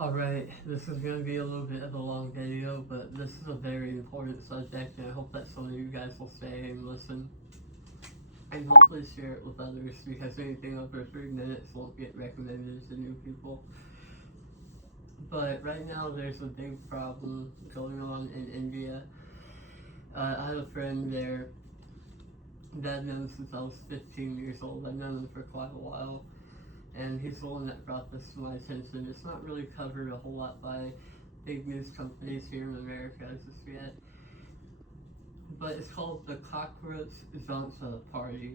Alright, this is going to be a little bit of a long video, but this is a very important subject, and I hope that some of you guys will stay and listen. And hopefully share it with others, because anything over 3 minutes won't get recommended to new people. But right now there's a big problem going on in India. I have a friend there that I've known since I was 15 years old. I've known him for quite a while. And he's the one that brought this to my attention. It's not really covered a whole lot by big news companies here in America just yet. But it's called the Cockroach Janta Party.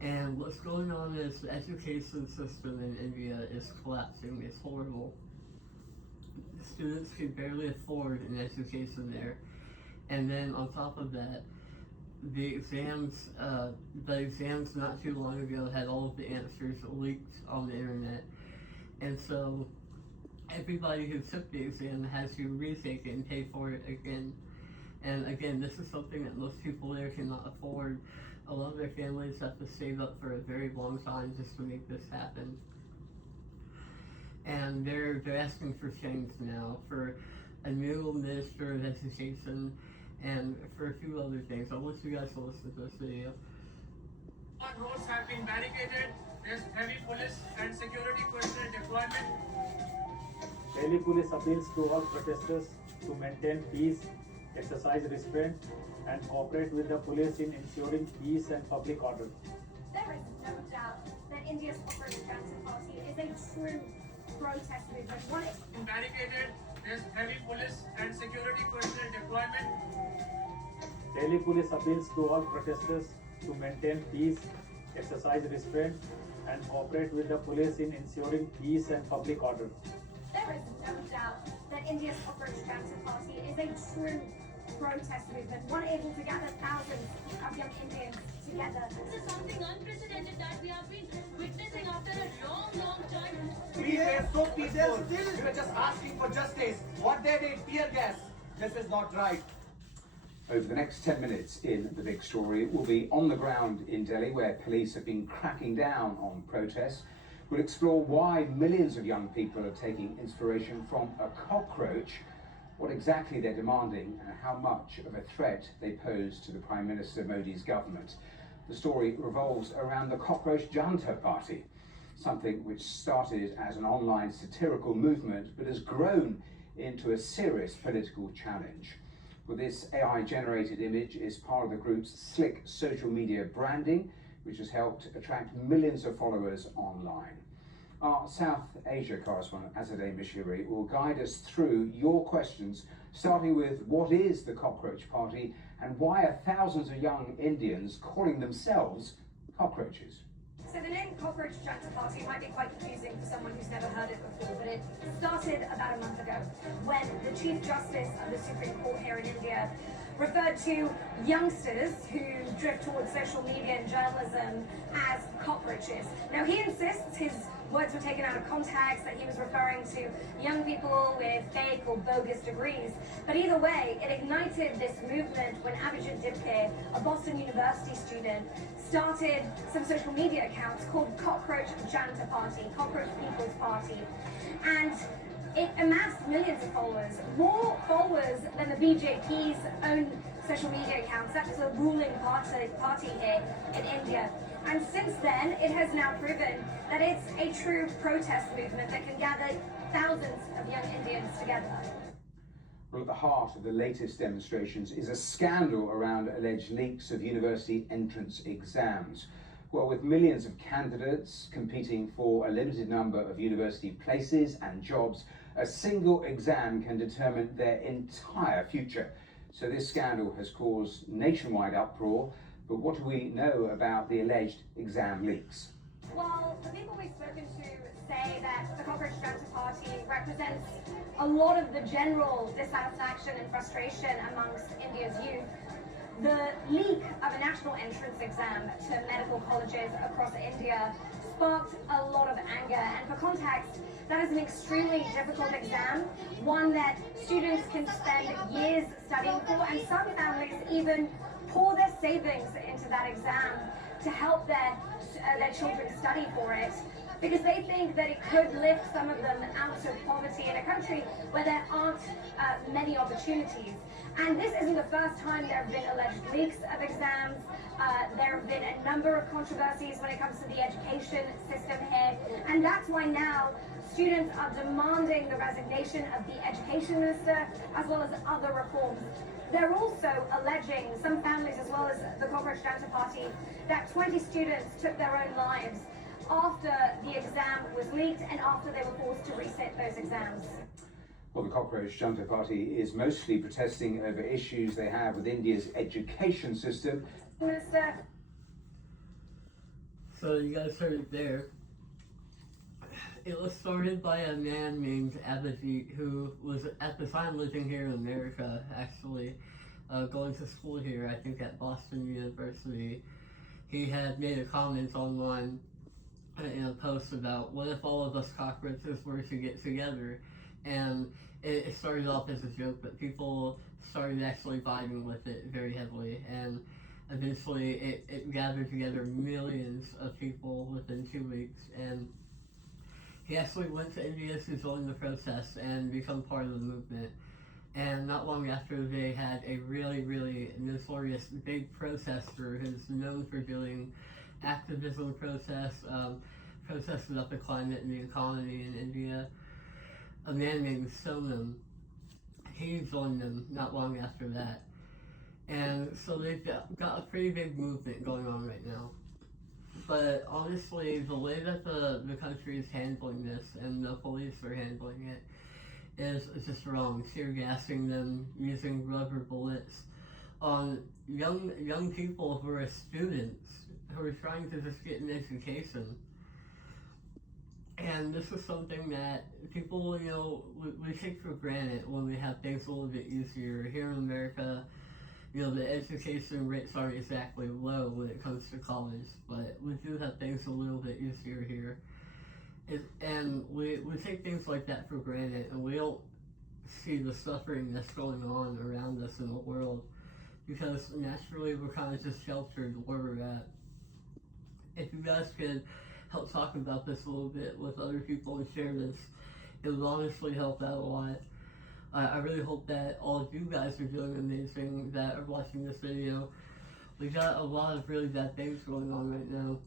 And what's going on is the education system in India is collapsing. It's horrible. The students can barely afford an education there. And then on top of that, the exams not too long ago had all of the answers leaked on the internet. And so everybody who took the exam has to retake it and pay for it again. And again, this is something that most people there cannot afford. A lot of their families have to save up for a very long time just to make this happen. And they're asking for change now, for a new Minister of Education, and for a few other things. I want you guys to listen to this video. Roads have been barricaded. There's heavy police and security personnel deployment. Delhi police appeals to all protesters to maintain peace, exercise restraint, and cooperate with the police in ensuring peace and public order. There is no doubt that India's Cockroach Janta Party is a true protest movement. Barricaded. There's heavy police and security personnel deployment. Delhi police appeals to all protesters to maintain peace, exercise restraint, and cooperate with the police in ensuring peace and public order. There is no doubt that India's Cockroach Janta Party is a true protest movement, one able to gather thousands of young Indians together. This is something unprecedented that we have been witnessing after a long time. We were so peaceful. We were just asking for justice. What they did, tear gas. This is not right. Over the next 10 minutes in The Big Story, we'll be on the ground in Delhi, where police have been cracking down on protests. We'll explore why millions of young people are taking inspiration from a cockroach, what exactly they're demanding, and how much of a threat they pose to the Prime Minister Modi's government. The story revolves around the Cockroach Janta Party, something which started as an online satirical movement but has grown into a serious political challenge. Well, this AI-generated image is part of the group's slick social media branding, which has helped attract millions of followers online. Our South Asia correspondent, Azadeh Mishiri, will guide us through your questions, starting with what is the Cockroach Party and why are thousands of young Indians calling themselves cockroaches? So the name Cockroach Janta Party might be quite confusing for someone who's never heard it before, but it started about a month ago when the Chief Justice of the Supreme Court here in India referred to youngsters who drift towards social media and journalism as cockroaches. Now he insists his words were taken out of context, that he was referring to young people with fake or bogus degrees. But either way, it ignited this movement when Abhijit Dipke, a Boston University student, started some social media accounts called Cockroach Janta Party, Cockroach People's Party. And it amassed millions of followers, more followers than the BJP's own social media accounts. That's the ruling party here in India. And since then, it has now proven that it's a true protest movement that can gather thousands of young Indians together. Well, at the heart of the latest demonstrations is a scandal around alleged leaks of university entrance exams. Well, with millions of candidates competing for a limited number of university places and jobs, a single exam can determine their entire future. So this scandal has caused nationwide uproar. But what do we know about the alleged exam leaks? Well, the people we've spoken to say that the Cockroach Janta Party represents a lot of the general dissatisfaction and frustration amongst India's youth. The leak of a national entrance exam to medical colleges across India sparked a lot of anger, and for context, that is an extremely difficult exam, one that students can spend years studying for, and some families even pour their savings into that exam to help their children study for it. because they think that it could lift some of them out of poverty in a country where there aren't many opportunities. And this isn't the first time there have been alleged leaks of exams. There have been a number of controversies when it comes to the education system here. And that's why now students are demanding the resignation of the education minister as well as other reforms. They're also alleging, some families as well as the Cockroach Janta Party, that 20 students took their own lives after the exam was leaked and after they were forced to resit those exams. Well, the Cockroach Janta Party is mostly protesting over issues they have with India's education system. Minister. So you guys heard it there. It was started by a man named Abhijit, who was at the time living here in America, actually, going to school here, I think at Boston University. He had made a comment online in a post about what if all of us cockroaches were to get together, and it started off as a joke, but people started actually vibing with it very heavily, and eventually it gathered together millions of people within 2 weeks, and he actually went to India to join the protest and become part of the movement. And not long after, they had a really, really notorious big protester who's known for doing activism protests, protested up the climate and the economy in India. A man named Sonam, he joined them not long after that. And so they've got a pretty big movement going on right now. But honestly, the way that the country is handling this and the police are handling it is just wrong. Tear gassing them, using rubber bullets on young people who are students, who are trying to just get an education. And this is something that people, we take for granted when we have things a little bit easier. Here in America, the education rates aren't exactly low when it comes to college, but we do have things a little bit easier here. And we take things like that for granted, and we don't see the suffering that's going on around us in the world, because naturally we're kind of just sheltered where we're at. If you guys could help talk about this a little bit with other people and share this, it would honestly help out a lot. I really hope that all of you guys are doing amazing that are watching this video. We got a lot of really bad things going on right now.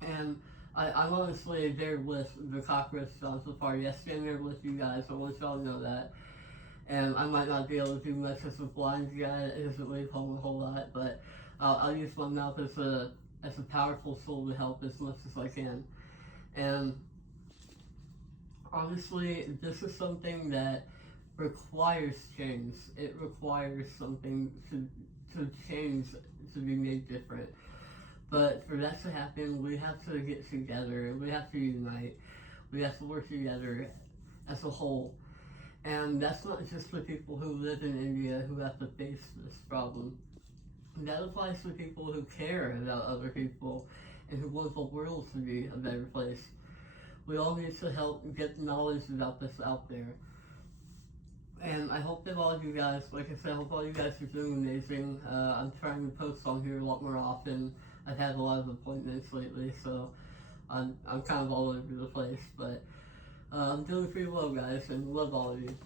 And I'm honestly there with the Cockroach Janta Party. I stand there with you guys. I want y'all to know that. And I might not be able to do much as a blind guy that doesn't leave home a whole lot, but I'll use my mouth as a powerful tool to help as much as I can. And honestly, this is something that requires change. It requires something to change, to be made different. But for that to happen, we have to get together, we have to unite, we have to work together as a whole. And that's not just the people who live in India who have to face this problem. That applies to people who care about other people and who want the world to be a better place. We all need to help get the knowledge about this out there. And I hope that all of you guys, like I said, I hope all you guys are doing amazing. I'm trying to post on here a lot more often. I've had a lot of appointments lately, so I'm kind of all over the place. But I'm doing pretty well, guys, and love all of you.